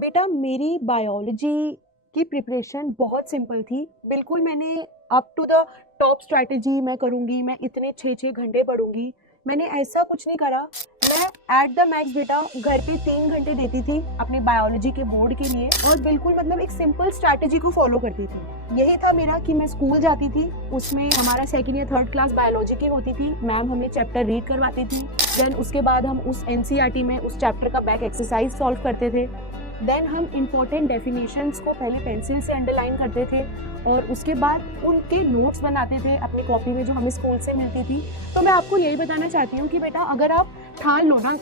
बेटा मेरी बायोलॉजी की प्रिपरेशन बहुत सिंपल थी। बिल्कुल मैंने up to the top strategy मैं करूँगी, मैं इतने 6-6 घंटे पढ़ूँगी, मैंने ऐसा कुछ नहीं करा। मैं एट द मैक्स बेटा घर पे 3 घंटे देती थी अपने बायोलॉजी के बोर्ड के लिए और बिल्कुल मतलब एक सिंपल स्ट्रैटेजी को फॉलो करती थी। यही था मेरा कि मैं स्कूल जाती थी, उसमें हमारा सेकेंड या थर्ड क्लास बायोलॉजी की होती थी, मैम हमें चैप्टर रीड करवाती थी। देन उसके बाद हम उस एनसीईआरटी में उस चैप्टर का बैक एक्सरसाइज सॉल्व करते थे। देन हम इम्पोर्टेंट डेफिनेशंस को पहले पेंसिल से अंडरलाइन करते थे और उसके बाद उनके नोट्स बनाते थे अपनी कॉपी में जो हमें स्कूल से मिलती थी। तो मैं आपको यही बताना चाहती हूँ कि बेटा अगर आप ठान लो ना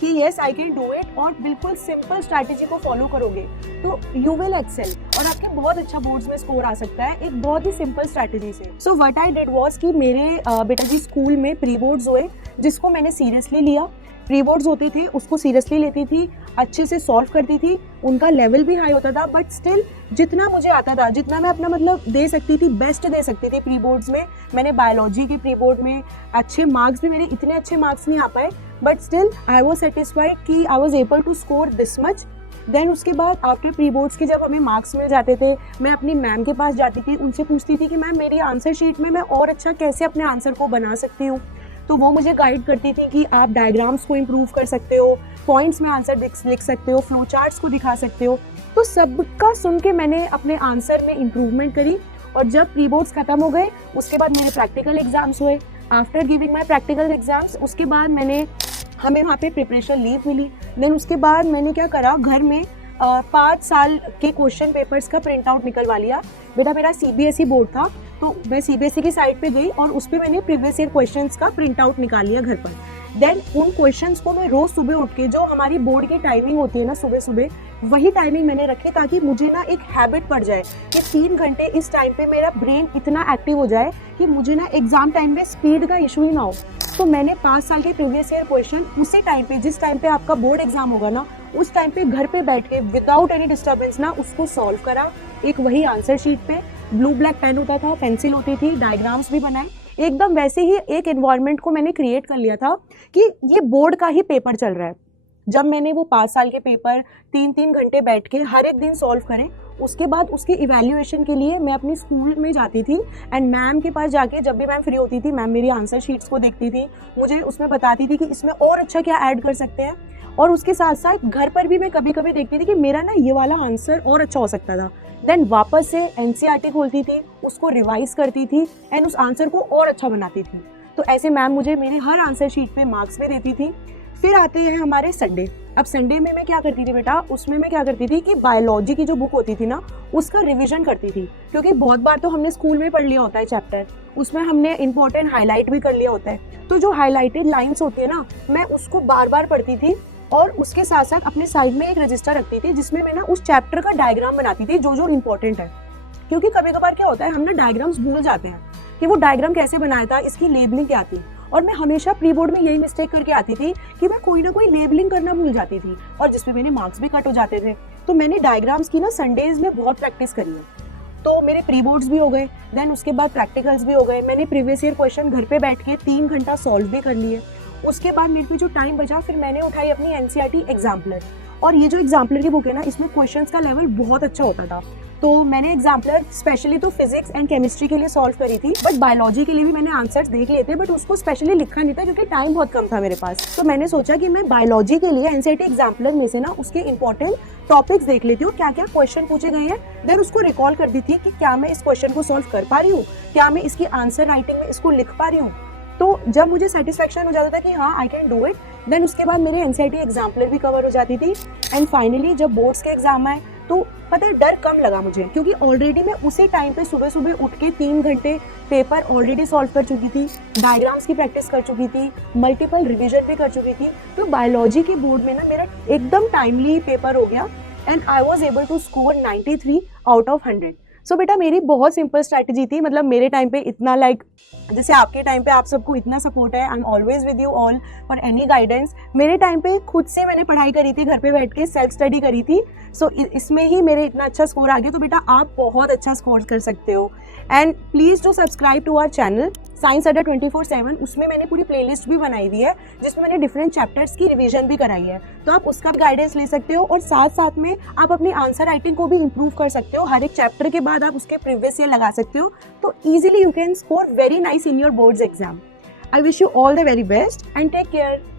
कि yes I can do it और बिल्कुल सिंपल स्ट्रैटेजी को फॉलो करोगे तो यू विल एक्सेल और आपके बहुत अच्छा बोर्ड्स में स्कोर आ सकता है एक बहुत ही सिंपल स्ट्रैटेजी से। So what I did was कि मेरे बेटा जी स्कूल में प्री बोर्ड्स हुए जिसको मैंने सीरियसली लिया। प्री बोर्ड्स होते थे उसको सीरियसली लेती थी, अच्छे से सॉल्व करती थी, उनका लेवल भी हाई होता था बट स्टिल जितना मुझे आता था, जितना मैं अपना मतलब दे सकती थी, बेस्ट दे सकती थी प्री बोर्ड्स में। मैंने बायोलॉजी के प्री बोर्ड में अच्छे मार्क्स भी, मेरे इतने अच्छे मार्क्स नहीं आ पाए but still I was satisfied कि I was able to score this much. Then उसके बाद आफ्टर प्री बोर्ड्स के जब हमें मार्क्स मिल जाते थे, मैं अपनी मैम के पास जाती थी, उनसे पूछती थी कि मैम मेरी आंसर शीट में मैं और अच्छा कैसे अपने आंसर को बना सकती हूँ। तो वो मुझे गाइड करती थी कि आप डायग्राम्स को इम्प्रूव कर सकते हो, पॉइंट्स में आंसर लिख सकते हो, फ्लो चार्ट्स को दिखा सकते हो। तो सबका सुन के मैंने अपने आंसर में इम्प्रूवमेंट करी और जब प्री बोर्ड्स खत्म हो गए उसके बाद मेरे प्रैक्टिकल एग्जाम्स हुए। After giving my practical exams उसके बाद हमें वहाँ पे प्रिपरेशन लीव मिली। देन उसके बाद मैंने क्या करा, घर में 5 साल के क्वेश्चन पेपर्स का प्रिंट आउट निकलवा लिया। बेटा मेरा सीबीएसई बोर्ड था तो मैं सीबीएसई की साइट पे गई और उस पर मैंने प्रीवियस ईयर क्वेश्चंस का प्रिंट आउट निकाल लिया घर पर। देन उन क्वेश्चंस को मैं रोज सुबह उठ के, जो हमारी बोर्ड की टाइमिंग होती है ना सुबह सुबह, वही टाइमिंग मैंने रखी ताकि मुझे ना एक हैबिट पड़ जाए कि 3 घंटे इस टाइम पे मेरा ब्रेन इतना एक्टिव हो जाए कि मुझे ना एग्जाम टाइम में स्पीड का इशू ही ना हो। तो मैंने 5 साल के प्रीवियस ईयर क्वेश्चन उसी टाइम पे, जिस टाइम पे आपका बोर्ड एग्जाम होगा ना, उस टाइम पे घर पे बैठ के विदाउट एनी डिस्टर्बेंस ना उसको सॉल्व करा। एक वही आंसर शीट पे ब्लू ब्लैक पेन होता था, पेंसिल होती थी, डायग्राम्स भी बनाए, एकदम वैसे ही एक एनवायरनमेंट को मैंने क्रिएट कर लिया था कि ये बोर्ड का ही पेपर चल रहा है। जब मैंने वो 5 साल के पेपर 3-3 घंटे बैठ के हर एक दिन सॉल्व करें, उसके बाद उसके इवैल्यूएशन के लिए मैं अपनी स्कूल में जाती थी एंड मैम के पास जाके, जब भी मैम फ्री होती थी, मैम मेरी आंसर शीट्स को देखती थी, मुझे उसमें बताती थी कि इसमें और अच्छा क्या ऐड कर सकते हैं। और उसके साथ साथ घर पर भी मैं कभी कभी देखती थी कि मेरा ना ये वाला आंसर और अच्छा हो सकता था। देन वापस से एनसीईआरटी खोलती थी, उसको रिवाइज करती थी एंड उस आंसर को और अच्छा बनाती थी। तो ऐसे मैम मुझे मेरे हर आंसर शीट पे मार्क्स भी देती थी। फिर आते हैं हमारे संडे। अब संडे में मैं क्या करती थी बेटा, उसमें मैं क्या करती थी कि बायोलॉजी की जो बुक होती थी ना उसका रिवीजन करती थी, क्योंकि बहुत बार तो हमने स्कूल में पढ़ लिया होता है चैप्टर, उसमें हमने इंपॉर्टेंट हाईलाइट भी कर लिया होता है। तो जो हाईलाइटेड लाइन्स होती है ना, मैं उसको बार बार पढ़ती थी और उसके साथ साथ अपने साइड में एक रजिस्टर रखती थी जिसमें मैं ना उस चैप्टर का डायग्राम बनाती थी जो जो इम्पोर्टेंट है। क्योंकि कभी कभार क्या होता है, हम ना डायग्राम्स भूल जाते हैं कि वो डायग्राम कैसे बनाया था, इसकी लेबलिंग क्या थी। और मैं हमेशा प्री बोर्ड में यही मिस्टेक करके आती थी कि मैं कोई ना कोई लेबलिंग करना भूल जाती थी और जिसमें मेरे मार्क्स भी कट हो जाते थे। तो मैंने डायग्राम्स की ना संडेज में बहुत प्रैक्टिस करी है। तो मेरे प्री बोर्ड्स भी हो गए, देन उसके बाद प्रैक्टिकल्स भी हो गए। मैंने प्रीवियस ईयर क्वेश्चन घर पे बैठ के 3 घंटा सॉल्व भी कर लिए। उसके बाद मेरे पे जो टाइम बचा, फिर मैंने उठाई अपनी एनसीईआरटी एग्जाम्पलर। और ये जो एग्जाम्पलर की बुक है ना, इसमें क्वेश्चंस का लेवल बहुत अच्छा होता था। तो मैंने एग्जाम्पलर स्पेशली तो फिजिक्स एंड केमिस्ट्री के लिए सॉल्व करी थी, बट बायोलॉजी के लिए भी मैंने आंसर्स देख लिए थे, बट उसको स्पेशली लिखा नहीं था क्योंकि टाइम बहुत कम था मेरे पास। तो मैंने सोचा कि मैं बायोलॉजी के लिए एनसीईआरटी एग्जाम्पलर में से ना उसके इंपॉर्टेंट टॉपिक्स देख लेती हूँ, क्या क्या क्वेश्चन पूछे गए हैं, देन उसको रिकॉल कर दी थी कि क्या मैं इस क्वेश्चन को सॉल्व कर पा रही हूँ, क्या मैं इसकी आंसर राइटिंग में इसको लिख पा रही हूँ। तो जब मुझे सेटिस्फेक्शन हो जाता था कि हाँ I can do it, then उसके बाद मेरे एनसीईआरटी एग्जाम्पलर भी कवर हो जाती थी। एंड फाइनली जब बोर्ड्स के एग्जाम आए तो पता है डर कम लगा मुझे, क्योंकि ऑलरेडी मैं उसी टाइम पे सुबह सुबह उठ के 3 घंटे पेपर ऑलरेडी सॉल्व कर चुकी थी, डायग्राम्स की प्रैक्टिस कर चुकी थी, मल्टीपल रिवीजन भी कर चुकी थी। तो बायोलॉजी के बोर्ड में ना मेरा एकदम टाइमली पेपर हो गया and I was able to score 93 out of 100। So बेटा मेरी बहुत सिंपल स्ट्रैटेजी थी, मतलब मेरे टाइम पे इतना जैसे आपके टाइम पे आप सबको इतना सपोर्ट है, I am always with you all for any guidance. मेरे टाइम पे खुद से मैंने पढ़ाई करी थी, घर पे बैठ के सेल्फ स्टडी करी थी। सो इसमें ही मेरे इतना अच्छा स्कोर आ गया। तो बेटा आप बहुत अच्छा स्कोर कर सकते हो and please do subscribe to our channel. Science Adda 24/7, उसमें मैंने पूरी प्लेलिस्ट भी बनाई हुई है जिसमें मैंने डिफरेंट चैप्टर्स की रिवीजन भी कराई है, तो आप उसका भी गाइडेंस ले सकते हो और साथ साथ में आप अपनी आंसर राइटिंग को भी इम्प्रूव कर सकते हो। हर एक चैप्टर के बाद आप उसके प्रीवियस ईयर लगा सकते हो, तो easily you can score very nice in your boards exam. I wish you all the very best and take care.